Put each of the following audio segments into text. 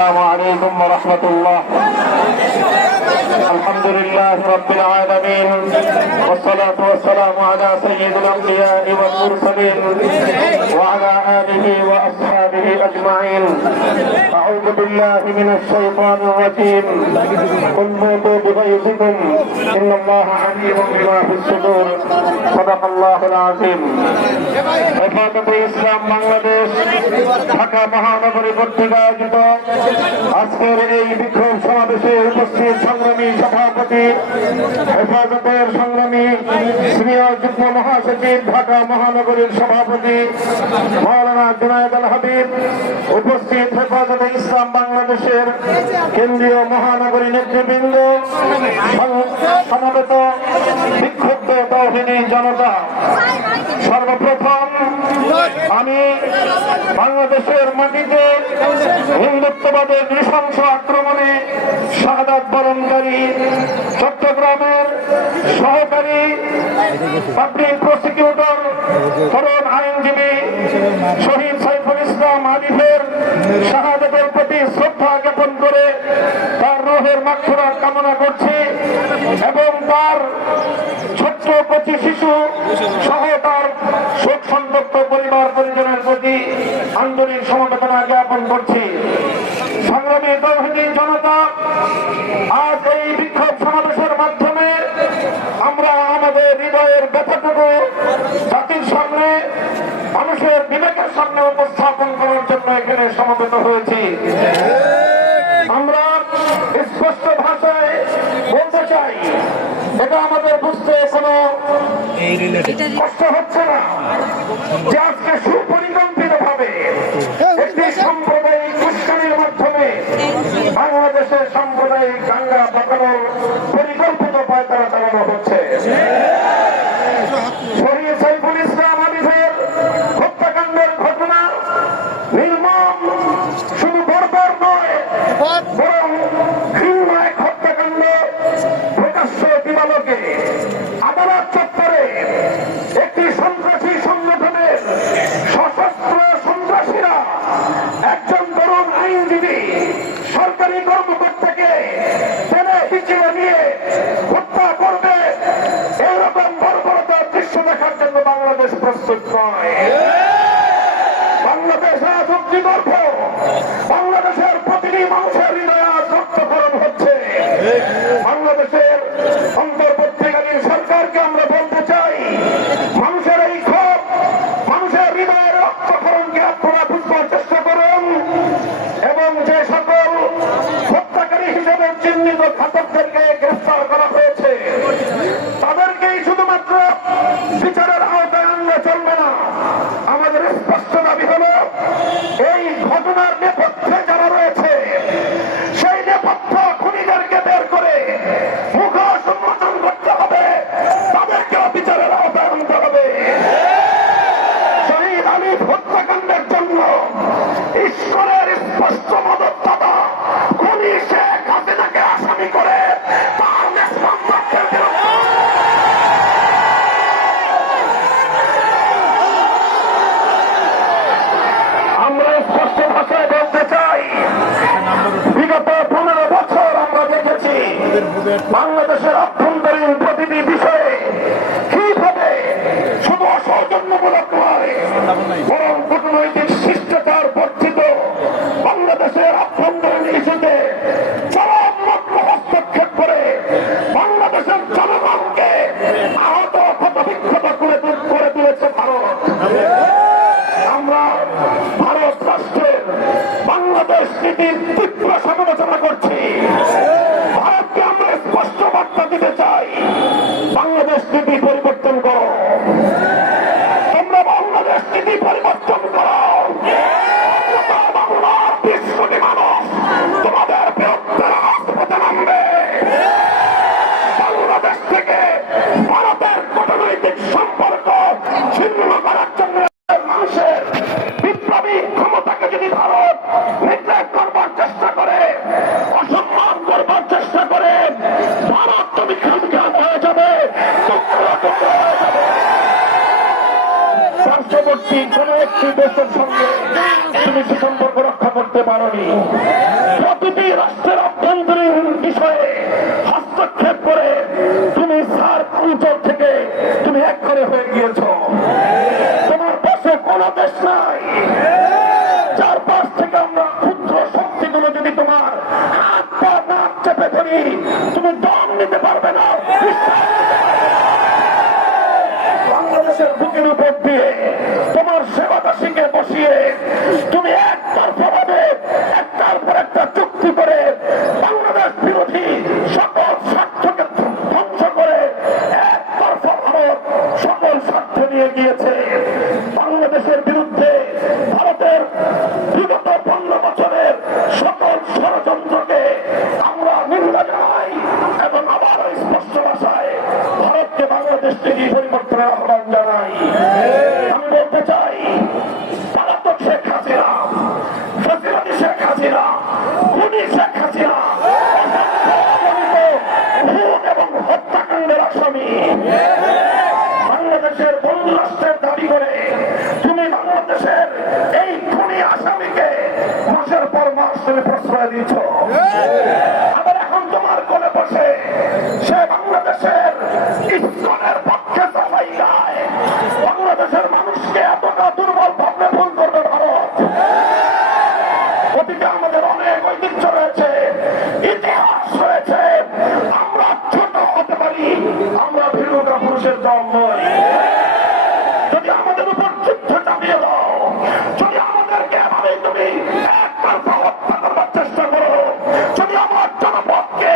السلام عليكم ورحمة الله. الحمد لله رب العالمين والصلاة والسلام على سيد الأنبياء والمرسلين وعلى آله وأصحابه أجمعين أعوذ بالله من الشيطان الرجيم قل موتوا بغيظكم إن الله عليم بما في الصدور صدق الله العظيم হেফাজতে ইসলাম বাংলাদেশ ঢাকা মহানগরী কর্তৃক আয়োজিত আজকের এই বিক্ষোভ সমাবেশে উপস্থিত সংগ্রামী সভাপতি হেফাজতের সংগ্রামী সিনিয়র যুগ্ম মহাসচিব ঢাকা মহানগরীর সভাপতি মৌলানা জুনায়দ আল হাবিব উপস্থিত হেফাজতে ইসলাম বাংলাদেশের কেন্দ্রীয় মহানগরী নেতৃবৃন্দ সম- সমবেত বিক্ষুব্ধ তহিনী জনতা সর্বপ্রথম আমি বাংলাদেশের মাটিতে হিন্দুত্ববাদের নৃশংস আক্রমণে শাহাদাত বরণকারী চট্টগ্রামের সহকারী পাবলিক প্রসিকিউটর, তরুণ আইনজীবী শহীদ সাইফুল ইসলাম আলিফের শাহাদাতের প্রতি শ্রদ্ধা জ্ঞাপন করে তার রোহের মাক্ষরা কামনা করছি এবং তার ছোট্ট কচি শিশু সহ জ্ঞাপন করছি। সংগ্রামী তৌহিদি জনতা, আজ এই বিক্ষোভ সমাবেশের মাধ্যমে আমরা আমাদের হৃদয়ের ব্যথাটুকু জাতির সামনে, মানুষের বিবেকের সামনে উপস্থাপন করার জন্য এখানে সমবেত হয়েছি। আমরা স্পষ্ট ভাষায় বলতে চাই এটা আমাদের বুঝতে কোনো কষ্ট হচ্ছে না। যে আজকে সুপরিকল্পিত ভাবে একটি সাম্প্রদায়িক উস্কানির মাধ্যমে বাংলাদেশের সাম্প্রদায়িক দাঙ্গা পাকানোর পরিকল্পিত পায়তারা চালানো হচ্ছে শরীর সাইফুল ইসলাম আলিফের হত্যাকাণ্ডের ঘটনা নির্মম শুধু বর্বর নয় বরং ঘৃণ্য এক হত্যাকাণ্ড প্রকাশ্য দিবালোকে আদালত চত্বরে একটি সন্ত্রাসী সংগঠনের সশস্ত্র সন্ত্রাসীরা একজন তরুণ আইনজীবী সরকারি কর্মকর্তাকে টেনে পিছিয়ে নিয়ে হত্যা করবে। এরকম বর্বরতার দৃশ্য দেখার জন্য বাংলাদেশ প্রস্তুত নয়। বাংলাদেশ আজ অগ্নিগর্ভ বাংলাদেশের প্রতিটি মানুষের হৃদয় আজ রক্তকরণ হচ্ছে। ¡Vamos, স্পষ্ট ভাষায় বলতে চাই, বিগত পনেরো বছর আমরা দেখেছি বাংলাদেশের অভ্যন্তরীণ প্রতিটি বিষয়ে কীভাবে শুধু অসৌজন্যমূলক নয়, বরং কূটনৈতিক শিষ্টাচার বর্ধিত বাংলাদেশের অভ্যন্তরীণ ইস্যুতে ক্ষমতাকে যদি ভারত নির্দেশ করবার চেষ্টা করে, অসম্মান করবার চেষ্টা করে, ভারত তুমি খানখান হয়ে যাবে পার্শ্ববর্তী কোন একটি দেশের সঙ্গে তুমি সুসম্পর্ক রক্ষা করতে পারোনি। দুটি রাষ্ট্রের অভ্যন্তরীণ বিষয়ে বাংলাদেশের বুকের উপর তুমি প্রশ্রয় দিচ্ছ আবার এখন তোমার কোলে বসে সে বাংলাদেশের ইস্কনের পক্ষে সবাই গায় বাংলাদেশের মানুষকে এতটা দুর্বল ভাবলে ভুল করবে ভারত। অতীতে আমাদের অনেক ঐতিহ্য রয়েছে, ইতিহাস রয়েছে। আমরা ছোট হতে পারি, আমরা ভীরুকা পুরুষের দল একতরফা হত্যা করবার চেষ্টা করো। যদি আমার জনপদকে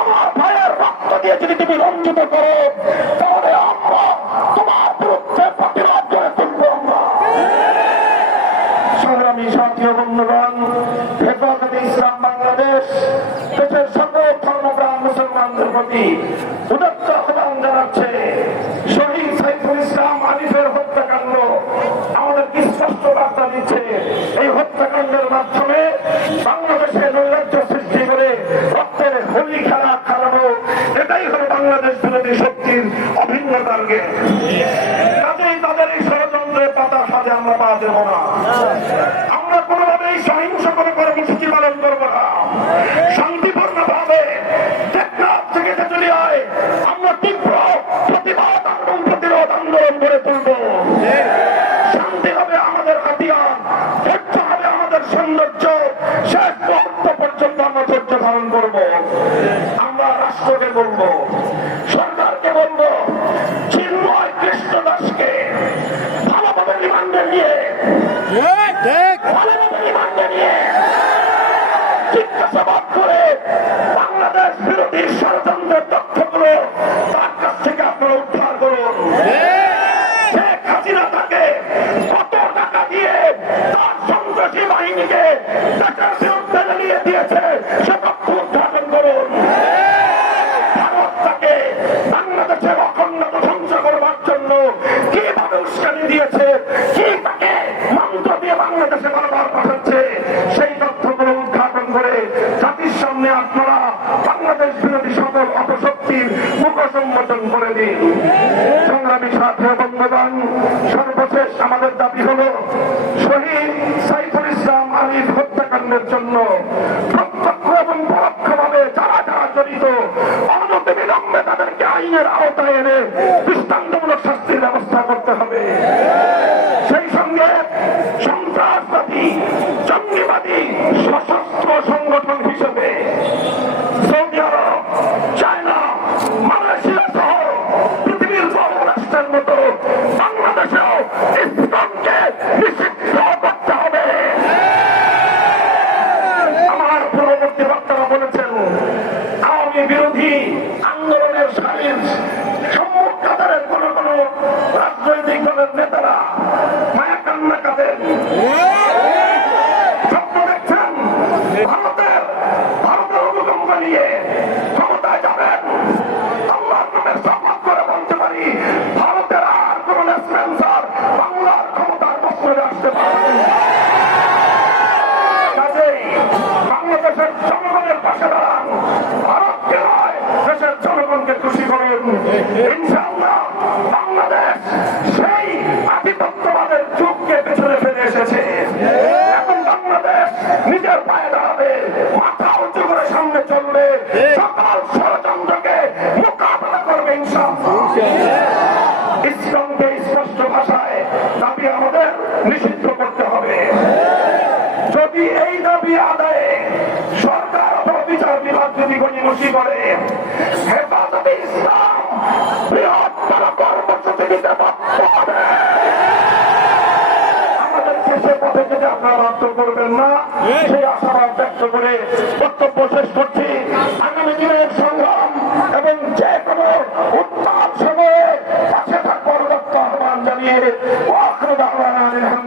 আমার ভাইয়ের রক্ত দিয়ে যদি তুমি রঞ্জিত করো, তাহলে আমরা হত্যাকাণ্ড আমাদেরকে স্পষ্ট বার্তা দিচ্ছে। এই হত্যাকাণ্ডের মাধ্যমে বাংলাদেশে নৈরাজ্য সৃষ্টি করে রক্তের হোলি খেলা খেলানো, এটাই হলো বাংলাদেশ বিরোধী শক্তির অভিন্ন টার্গেট কাজেই তাদের এই ষড়যন্ত্রের পাতা সাজে আমরা পা দেব না আমরা কোনোভাবেই সহিংস করে কর্মসূচি পালন করব না শান্তিপূর্ণ ভাবে টেকনাফ থেকে তেতুলিয়ায় আমরা তীব্র প্রতিবাদ আন্দোলন প্রতিরোধ আন্দোলন গড়ে তুলব শান্তি হবে আমাদের হাতিয়ার ধৈর্য হবে আমাদের সৌন্দর্য শেষ মুহূর্ত পর্যন্ত আমরা ধৈর্য ধারণ করব। আমরা রাষ্ট্রকে বলব, সরকারকে বলব, চিন্ময় কৃষ্ণ ভালোভাবে নিয়ে ভালোভাবে রিমান্ডে নিয়ে জিজ্ঞাসাবাদ করে বাংলাদেশ বিরোধী ষড়যন্ত্রের তথ্যগুলো তার কাছ থেকে আপনারা উদ্ধার করুন শেখ হাসিনা তাকে কত টাকা দিয়ে তার সন্ত্রাসী বাহিনীকে টাকার বিরুদ্ধে জ্বালিয়ে দিয়েছে সে তথ্য উদ্ঘাটন করুন ভারত তাকে বাংলাদেশের অখণ্ডতা ধ্বংস করবার জন্য কীভাবে উস্কানি দিয়েছে। কি তাকে মন্ত্র দিয়ে বাংলাদেশে বারবার পাঠাচ্ছে? সেই তথ্যগুলো উদ্ঘাটন করে জাতির সামনে আপনারা বাংলাদেশ বিরোধী সকল অপশক্তির মুখ করে দিন। সংগ্রামী সাথে সর্বশেষ আমাদের দাবি শহীদ সাইফুল ইসলাম আলীর হত্যাকাণ্ডের জন্য প্রত্যক্ষ এবং পরোক্ষভাবে যারা যারা জড়িত তাদেরকে আইনের আওতায় এনে করতে পারবেন কাজেই বাংলাদেশের জনগণের পাশে দাঁড়ান। দেশের জনগণকে খুশি করুন। বাংলাদেশ সেই আধিপত্যবাদের যুগকে পেছনে ফেলে এসেছে। এখন বাংলাদেশ নিজের পায়ে দাঁড়াবে। মাথা উঁচু করে সামনে চলবে। ষড়যন্ত্রকে মোকাবেলা করবে নিষিদ্ধ করতে হবে। যদি এই দাবি আদায়ে সরকার অথবা বিচার বিভাগ যদি গণিমসি করে আপনারা বাধ্য করবেন না, সেই আশাবাদ ব্যক্ত করে বক্তব্য শেষ করছি।